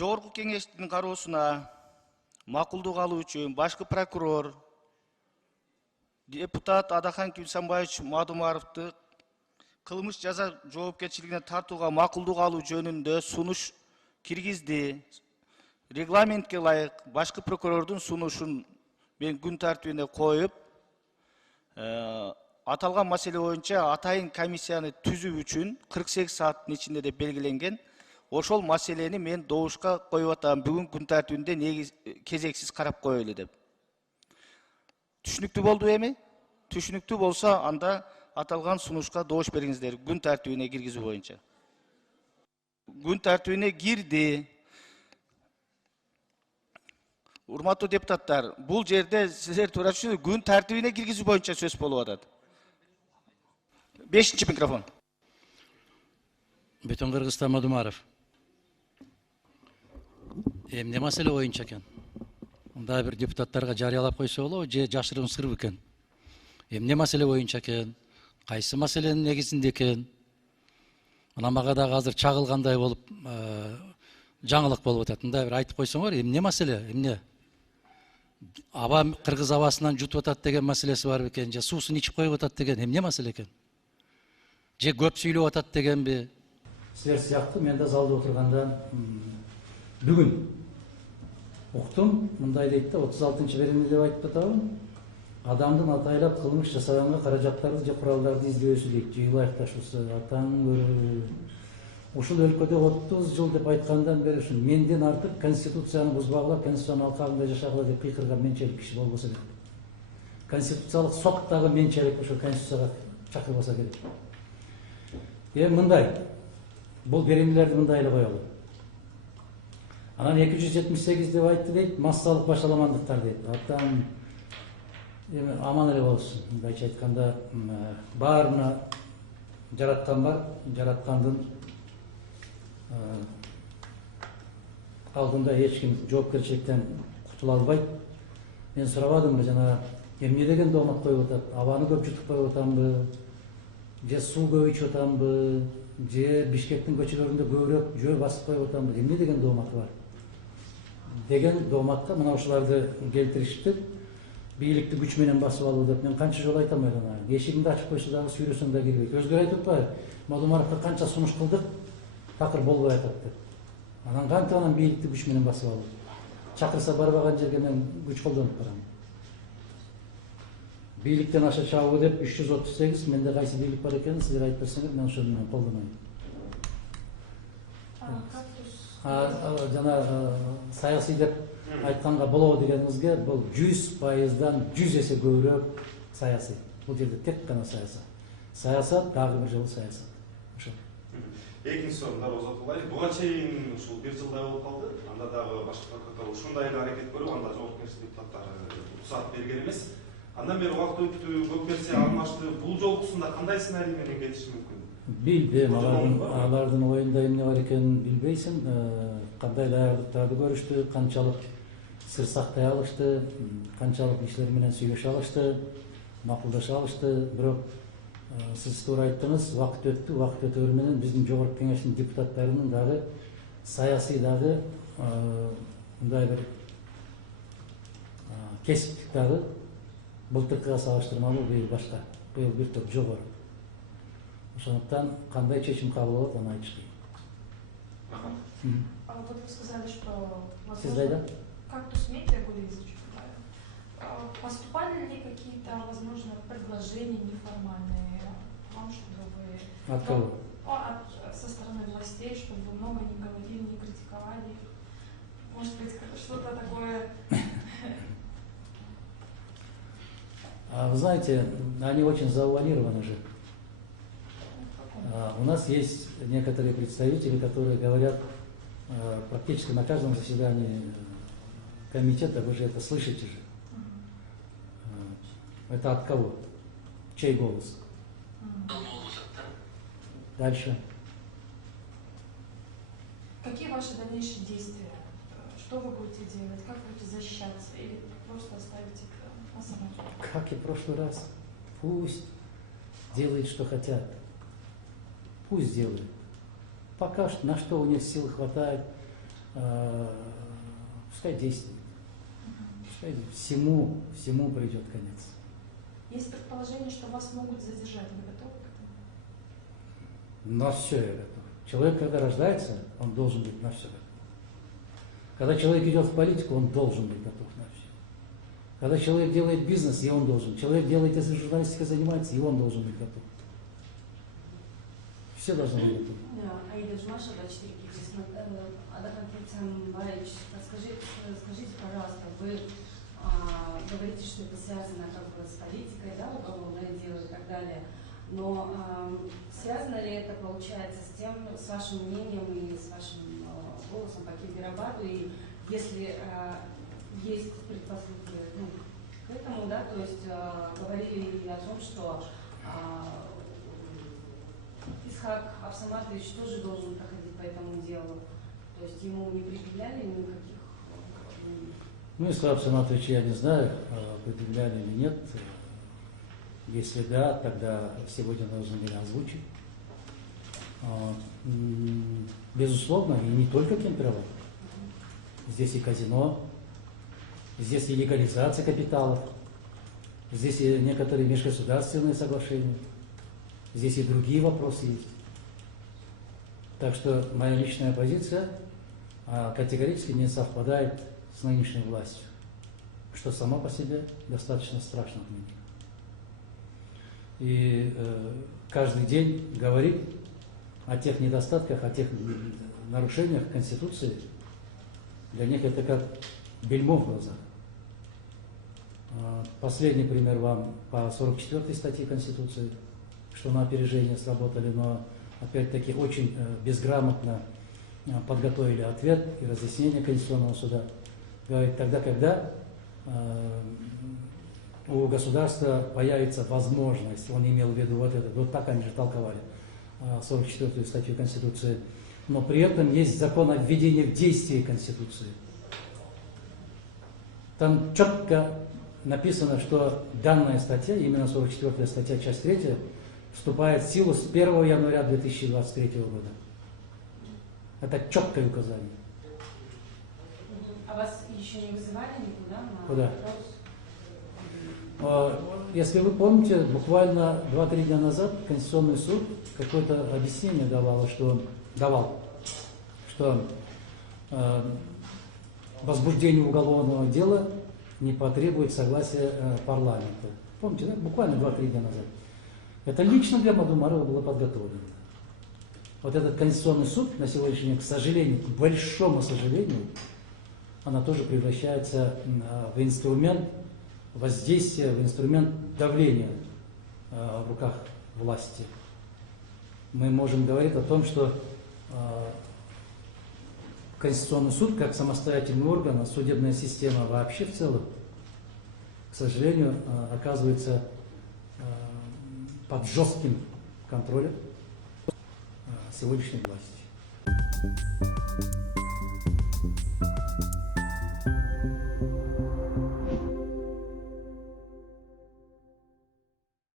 Жогорку кеңештин кароосуна макулдук алуу үчүн башкы прокурор депутат Адахан Кимсанбаевич Мадумаровду кылмыш жаза жоопкерчилигине тартууга макулдук алуу жөнүндө сунуш киргизди. Регламентке ылайык башкы прокурордун сунушун мен күн тартибине коюп, аталган маселе боюнча атайын комиссияны түзүү үчүн 48 сааттын ичинде деп белгиленген. Ошол маселени мен добушка коюп атам. Бүгүн күн тартибинде кезексиз карап коелу деп. Түшүнүктүү болду эми? Түшүнүктүү болсо, анда аталган сунушка добуш бериңиздер күн тартибине киргизүү боюнча. Күн тартибине кирди. Урматтуу депутаттар, бул жерде сиздер туура түшүнүңүздөр, күн тартибине киргизүү боюнча сөз болуп атат. 5-чи микрофон. Бүтүн Кыргызстан Мадумаров. Эмне маселе боюнча экен? Мындай бир депутаттарга жарыялап койсо болобу, же жашыруун сыр экен? Эмне маселе боюнча экен? Кайсы маселенин негизинде экен? Мына мага дагы азыр чагылгандай болуп, жаңылык болуп атат. Мындай бир айтып койсоңор, эмне маселе? Эмне? Аба кыргыз абасынан жутуп атат деген маселеси бар экен, же суусун ичип коюп атат деген эмне маселе экен? Же көп сүйлөп атат дегенби? Силер сыяктуу мен да залда отурганда бүгүн уктум, мындай дейт да, 36-чы беренеде деп айтып атабы. Адамдын атайлап кылмыш жасаганга каражаттарды же куралдарды издөөсү дейт. Жыйыл аякташуусу, атаң көрүү. Ушул өлкөдө 30 жыл деп айткандан бери ушун менден артык конституцияны бузбагыла, конституциянын алкагында жашагыла деп кыйкырган менчелик киши болбосо керек. Конституциялык сот дагы менчелик ошо конституцияга чакырбаса керек. Мындай, бул беренелерди мындай эле коелу. Анан 278 деп айтты дейт, массалык башаламандыктар дейт. Атам аман эле болсун. Мындайча айтканда, баарына жараткан бар, жараткандын алдында эч ким жоопкерчиликтен кутула албайт. Мен сурабадымбы, жана эмне деген доомат коюп атат? Абаны көп жутуп коюп атамбы? Же суу көп ичип атамбы? Же Бишкектин көчөлөрүндө көбүрөөк жөө басып коюп атамбы? Эмне деген дооматы бар? Деген дооматка мына ушуларды келтиришти. Бийликти күч менен басып алуу деп мен канча жолу айтам ана. Эшигиңди ачып койсо дагы сүйлөсөң да кирбейт. Өзгөрү айтып атпайбы? Мадумаровго канча сунуш кылдык, такыр болбой атат деп. Анан кантип анан бийликти күч менен басып алуу? Чакырса барбаган жерге мен күч колдонуп барам. Бийликтен аша чабуу деп 338, менде кайсы бийлик бар экенин силер айтып берсеңер, мен ошону менен колдонойм. Жана саясий деп айтканга болобу дегениңизге, бул 100%дан 100 эсе көбүрөөк саясий. Бул жерде тек гана саясат. Саясат дагы бир жолу саясат. Ошо. Экинчи суроомду озотулай. Буга чейин ушул 1 жылдай болуп калды. Анда дагы башкы прокуратура ушундай эле аракет көрүп, анда жоопкерчилик депутаттары уруксаат берген эмес. Андан бери убакыт өттү, көп нерсе алмашты. Бул жолкусунда кандай сценарий менен кетиши мүмкүн? Билбейм, алардын оюнда эмне бар экенин билбейсиң. Кандай даярдыктарды көрүштү, канчалык сыр сактай алышты, канчалык кишилер менен сүйлөшө алышты, макулдаша алышты. Бирок сиз туура айттыңыз, убакыт өттү, убакыт өтөөрү менен биздин жогорку кеңештин депутаттарынын дагы саясий дагы мындай бир кесиптик дагы былтыркыга салыштырмалуу быйыл башка, быйыл бир топ жогору. Ошондуктан кандай чечим кабыл болот, аны айтыш кыйын. А вот вы сказали, что Кактус медиа были поступали ли какие-то, возможно, предложения неформальные вам, чтобы вы... От кого? Со стороны властей, чтобы вы много не говорили, не критиковали? Может быть, что-то такое... Вы знаете, они очень завуалированы же. У нас есть некоторые представители, которые говорят практически на каждом заседании комитета, вы же это слышите же. Это от кого? Чей голос? Дальше. Какие ваши дальнейшие действия? Что вы будете делать? Как будете защищаться? Или просто оставите на самом деле? Как и в прошлый раз. Пусть делают, что хотят. Пусть делают. Пока на что у них сил хватает. пускай действует. Пускай всему придет конец. Есть предположение, что вас могут задержать. Вы готовы к этому? На все я готов. Человек, когда рождается, он должен быть на все готов. Когда человек идет в политику, он должен быть готов на все. Когда человек делает бизнес, и он должен. Человек делает, если журналистикой занимается, и он должен быть готов. Все должны быть готовы. Аида Жмаша, 24 Киргиз. Адахан Кирцамбаевич, скажите, пожалуйста, вы говорите, что это связано как бы с политикой, да, уголовное дело и так далее, но связано ли это, получается, с тем, с вашим мнением и с вашим голосом по Киргизбаду, и если есть предпосылки к этому, да, то есть говорили о том, что Исхак Абсаматович тоже должен проходить по этому делу, то есть ему не предъявляли никаких... Ну, Исхак Абсаматович, я не знаю, предъявляли или нет. Если да, тогда сегодня должны были озвучить. Безусловно, и не только кемпировать. Здесь и казино, здесь и легализация капиталов, здесь и некоторые межгосударственные соглашения, здесь и другие вопросы есть. Так что моя личная позиция категорически не совпадает с нынешней властью, что само по себе достаточно страшно для них. И каждый день говорит о тех недостатках, о тех нарушениях Конституции, для них это как бельмо в глазах. Последний пример вам по 44-й статье Конституции, что на опережение сработали, но опять-таки очень безграмотно подготовили ответ и разъяснение Конституционного суда. Говорит, тогда, когда у государства появится возможность, он имел в виду вот так они же толковали 44-ю статью Конституции, но при этом есть закон о введении в действие Конституции. Там четко написано, что данная статья, именно 44-я статья, часть 3, вступает в силу с 1 января 2023 года. Это четкое указание. А вас еще не вызывали никуда? Куда? Если вы помните, буквально 2-3 дня назад Конституционный суд какое-то объяснение давал, что возбуждение уголовного дела не потребует согласия парламента. Помните, да? Буквально 2-3 дня назад. Это лично для Мадумарова было подготовлено. Вот этот Конституционный суд на сегодняшний день, к сожалению, к большому сожалению, она тоже превращается в инструмент воздействия, в инструмент давления в руках власти. Мы можем говорить о том, что Конституционный суд, как самостоятельный орган, а судебная система вообще в целом, к сожалению, оказывается под жестким контролем сегодняшней власти.